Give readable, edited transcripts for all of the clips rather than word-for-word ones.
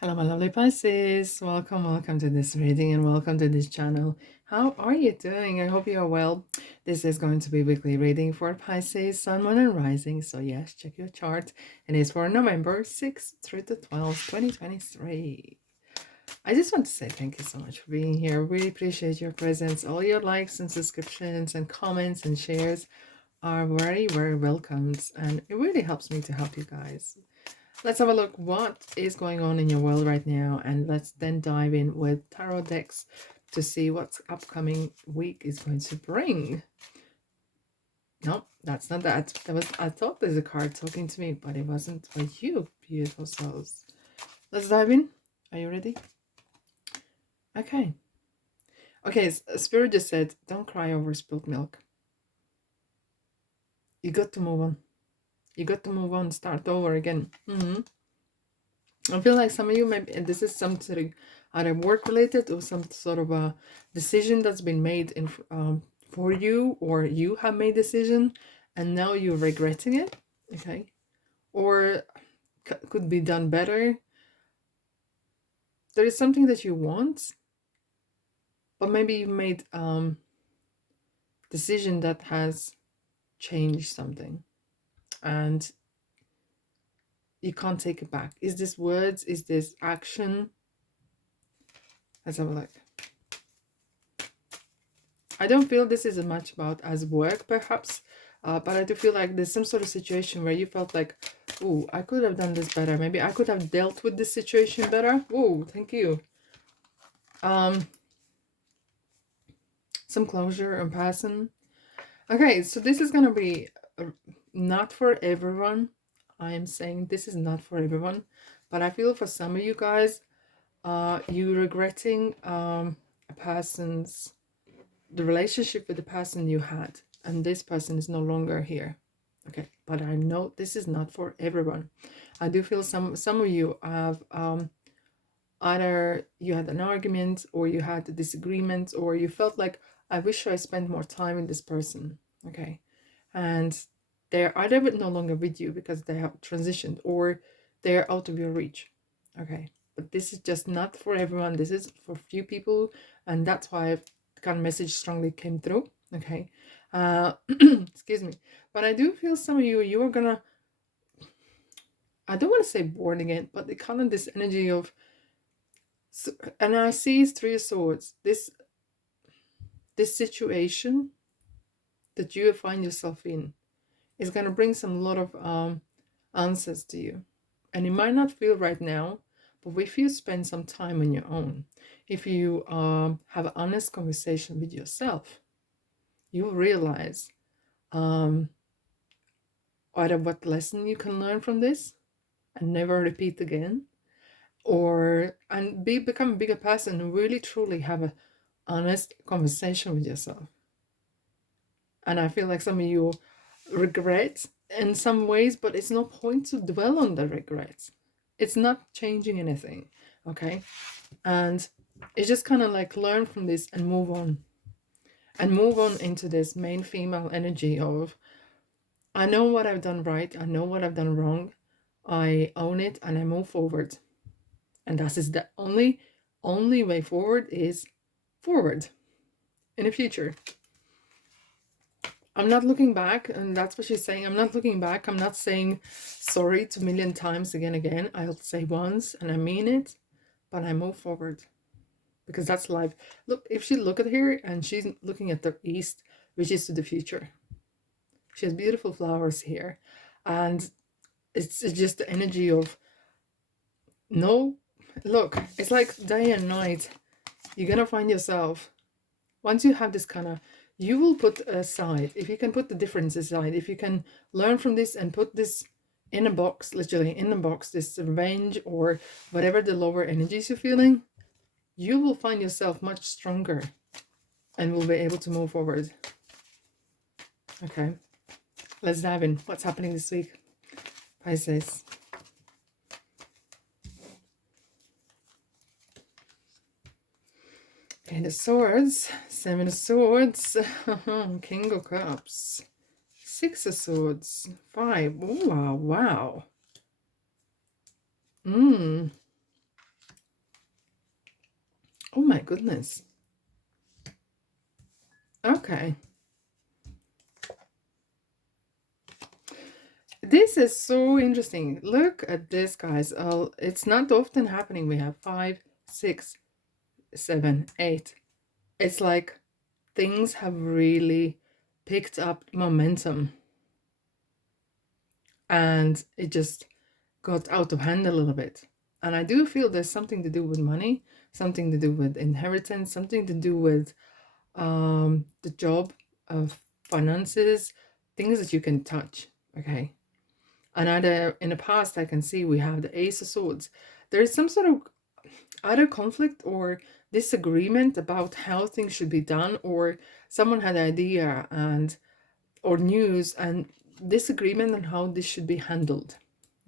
Hello, my lovely Pisces. Welcome to this reading and welcome to this channel. How are you doing? I hope you are well. This is going to be weekly reading for Pisces, Sun, Moon, and Rising. So yes, check your chart. It is for November 6th through the 12th, 2023. I just want to say thank you so much for being here. Really appreciate your presence. All your likes and subscriptions and comments and shares are very, very welcomed. And it really helps me to help you guys. Let's have a look what is going on in your world right now, and let's then dive in with tarot decks to see what upcoming week is going to bring. No, that's not that. I thought there's a card talking to me, but it wasn't for you, beautiful souls. Let's dive in. Are you ready? Okay. Okay, Spirit just said, don't cry over spilled milk. You got to move on. You got to move on, start over again. I feel like some of you maybe, and this is something either work related or some sort of a decision that's been made in for you, or you have made decision and now you're regretting it. Okay, or could be done better. There is something that you want, but maybe you made decision that has changed something, and you can't take it back. Is this words? Is this action? Let's have a look. I don't feel this is as much about as work, perhaps, but I do feel like there's some sort of situation where you felt like, oh, I could have done this better. Maybe I could have dealt with this situation better. Oh, thank you. Some closure and passing. Okay, so this is going to be not for everyone. I am saying this is not for everyone, but I feel for some of you guys, you regretting a person's the relationship with the person you had, and this person is no longer here. Okay, but I know this is not for everyone. I do feel some of you have either you had an argument, or you had a disagreement, or you felt like, I wish I spent more time with this person. Okay, and they're either no longer with you because they have transitioned, or they're out of your reach. Okay, but this is just not for everyone. This is for few people, and that's why kind of message strongly came through. Okay, excuse me, but I do feel some of you are gonna, I don't want to say born again, but the kind of this energy of, and I see 3 of Swords, this situation that you find yourself in is going to bring some lot of answers to you, and it might not feel right now, but if you spend some time on your own, if you have an honest conversation with yourself, you'll realize either what lesson you can learn from this and never repeat again, or become a bigger person and really truly have an honest conversation with yourself. And I feel like some of you regret in some ways, but it's no point to dwell on the regrets. It's not changing anything, okay? And it's just kind of like learn from this and move on. And move on into this main female energy of, I know what I've done right, I know what I've done wrong, I own it, and I move forward. And that is the only way forward, is forward in the future. I'm not looking back, and that's what she's saying. I'm not looking back. I'm not saying sorry 2 million times again. I'll say once and I mean it, but I move forward because that's life. Look, if she look at her and she's looking at the east, which is to the future. She has beautiful flowers here, and it's just the energy of, no, look, it's like day and night. You're gonna find yourself, once you have this kind of, you will put aside, if you can put the difference aside, if you can learn from this and put this in a box, literally in a box, this range or whatever the lower energies you're feeling, you will find yourself much stronger and will be able to move forward. Okay, let's dive in. What's happening this week, Pisces? Eight of Swords, Seven of Swords, King of Cups, Six of Swords, Five. Oh, wow, wow. goodness. Okay. This is so interesting. Look at this, guys. It's not often happening. We have 5, 6, 7, 8. It's like things have really picked up momentum. And it just got out of hand a little bit. And I do feel there's something to do with money, something to do with inheritance, something to do with the job of finances, things that you can touch. Okay. And either in the past, I can see we have the Ace of Swords. There is some sort of either conflict or disagreement about how things should be done, or someone had an idea and or news and disagreement on how this should be handled.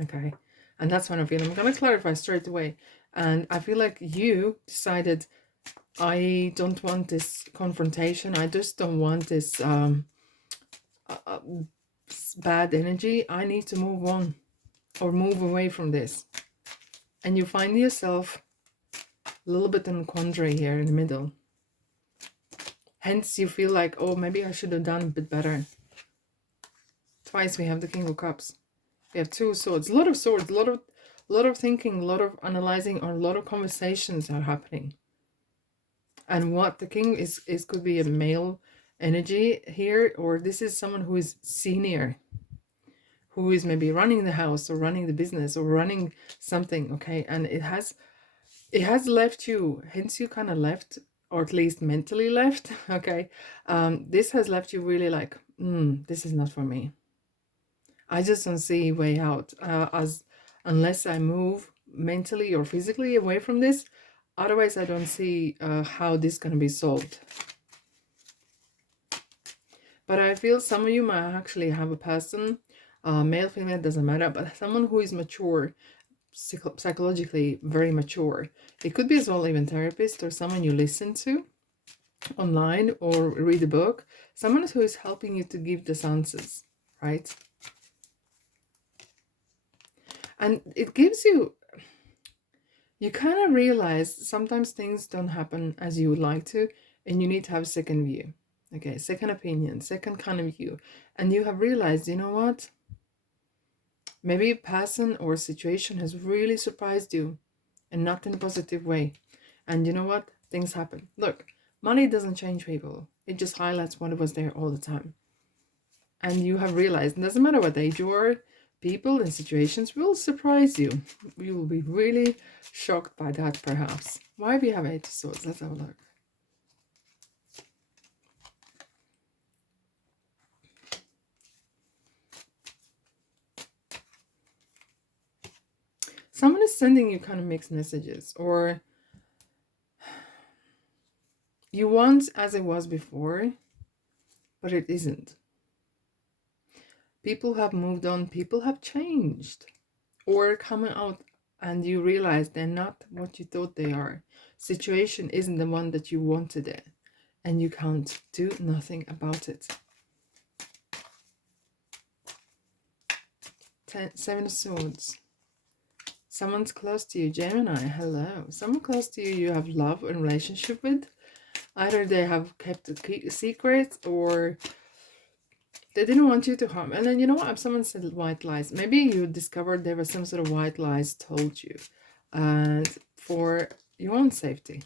Okay. And that's what I feel. I'm going to clarify straight away. And I feel like you decided, I don't want this confrontation. I just don't want this bad energy. I need to move on or move away from this. And you find yourself a little bit in a quandary here in the middle. Hence, you feel like, oh, maybe I should have done a bit better. Twice we have the King of Cups. We have 2 swords. A lot of swords, a lot of thinking, a lot of analyzing, or a lot of conversations are happening. And what the king is could be a male energy here, or this is someone who is senior, who is maybe running the house or running the business or running something. Okay, and it has left you, hence you kind of left, or at least mentally left. Okay, this has left you really like, this is not for me. I just don't see a way out, unless I move mentally or physically away from this. Otherwise, I don't see how this is going to be solved. But I feel some of you might actually have a person, male, female, doesn't matter, but someone who is mature, psychologically very mature. It could be as well even therapist or someone you listen to online or read a book. Someone who is helping you to give these answers, right? And it gives you kind of realize sometimes things don't happen as you would like to, and you need to have a second view. Okay, second opinion, second kind of view. And you have realized, you know what? Maybe a person or a situation has really surprised you, and not in a positive way. And you know what? Things happen. Look, money doesn't change people. It just highlights what was there all the time. And you have realized, it doesn't matter what age you are, people and situations will surprise you. You will be really shocked by that, perhaps. Why do we have 8 of Swords? Let's have a look. Someone is sending you kind of mixed messages, or you want as it was before, but it isn't. People have moved on, people have changed, or coming out and you realize they're not what you thought they are. Situation isn't the one that you wanted it, and you can't do nothing about it. 7 of Swords. Someone's close to you, Gemini, hello. Someone close to you, you have love and relationship with. Either they have kept a secret, or they didn't want you to harm. And then, you know what, someone said white lies. Maybe you discovered there was some sort of white lies told you, and for your own safety.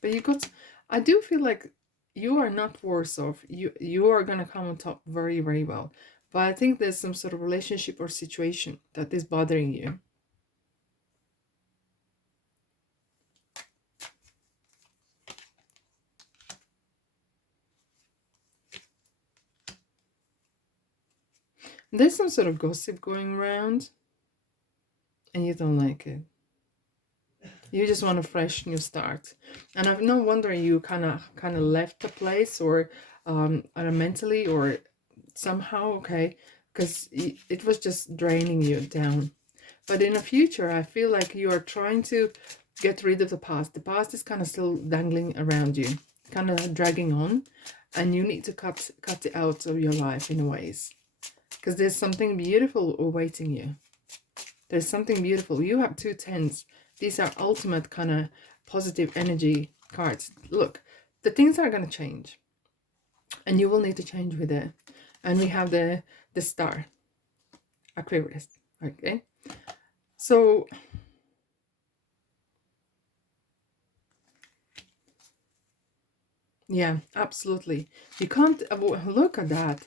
But you got, I do feel like you are not worse off. You are going to come on top very, very well. But I think there's some sort of relationship or situation that is bothering you. There's some sort of gossip going around, and you don't like it. You just want a fresh new start. And I'm no wonder you kind of left the place, or either mentally or somehow, okay, because it was just draining you down. But in the future, I feel like you are trying to get rid of the past. The past is kind of still dangling around you, kind of dragging on, and you need to cut it out of your life in ways, because there's something beautiful awaiting you. There's something beautiful. You have 2 tens. These are ultimate kind of positive energy cards. Look, the things are going to change, and you will need to change with it. And we have the star, Aquarius. Okay, so yeah, absolutely. You can't avoid, look at that.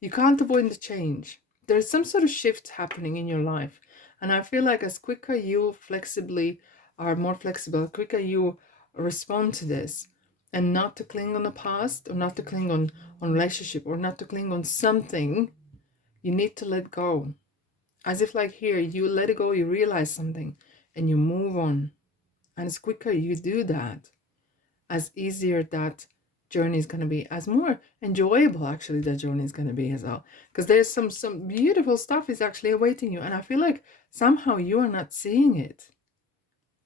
You can't avoid the change. There's some sort of shift happening in your life. And I feel like as quicker you flexibly are more flexible, quicker you respond to this, and not to cling on the past, or not to cling on relationship, or not to cling on something, you need to let go. As if like here, you let it go, you realize something, and you move on. And as quicker you do that, as easier that journey is going to be, as more enjoyable actually that journey is going to be as well, because there's some beautiful stuff is actually awaiting you, and I feel like somehow you are not seeing it.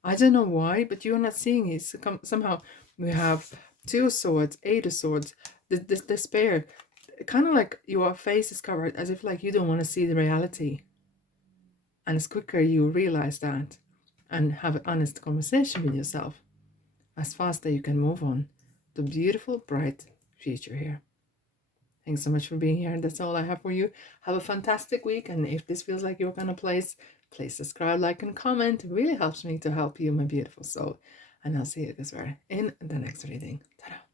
I don't know why, but you are not seeing it. Somehow we have 2 of Swords, 8 of Swords, the despair, kind of like your face is covered, as if like you don't want to see the reality. And as quicker you realize that and have an honest conversation with yourself, as fast as you can move on to beautiful, bright future here. Thanks so much for being here. That's all I have for you. Have a fantastic week. And if this feels like your kind of place, please subscribe, like, and comment. It really helps me to help you, my beautiful soul. And I'll see you this way in the next reading. Ta-da.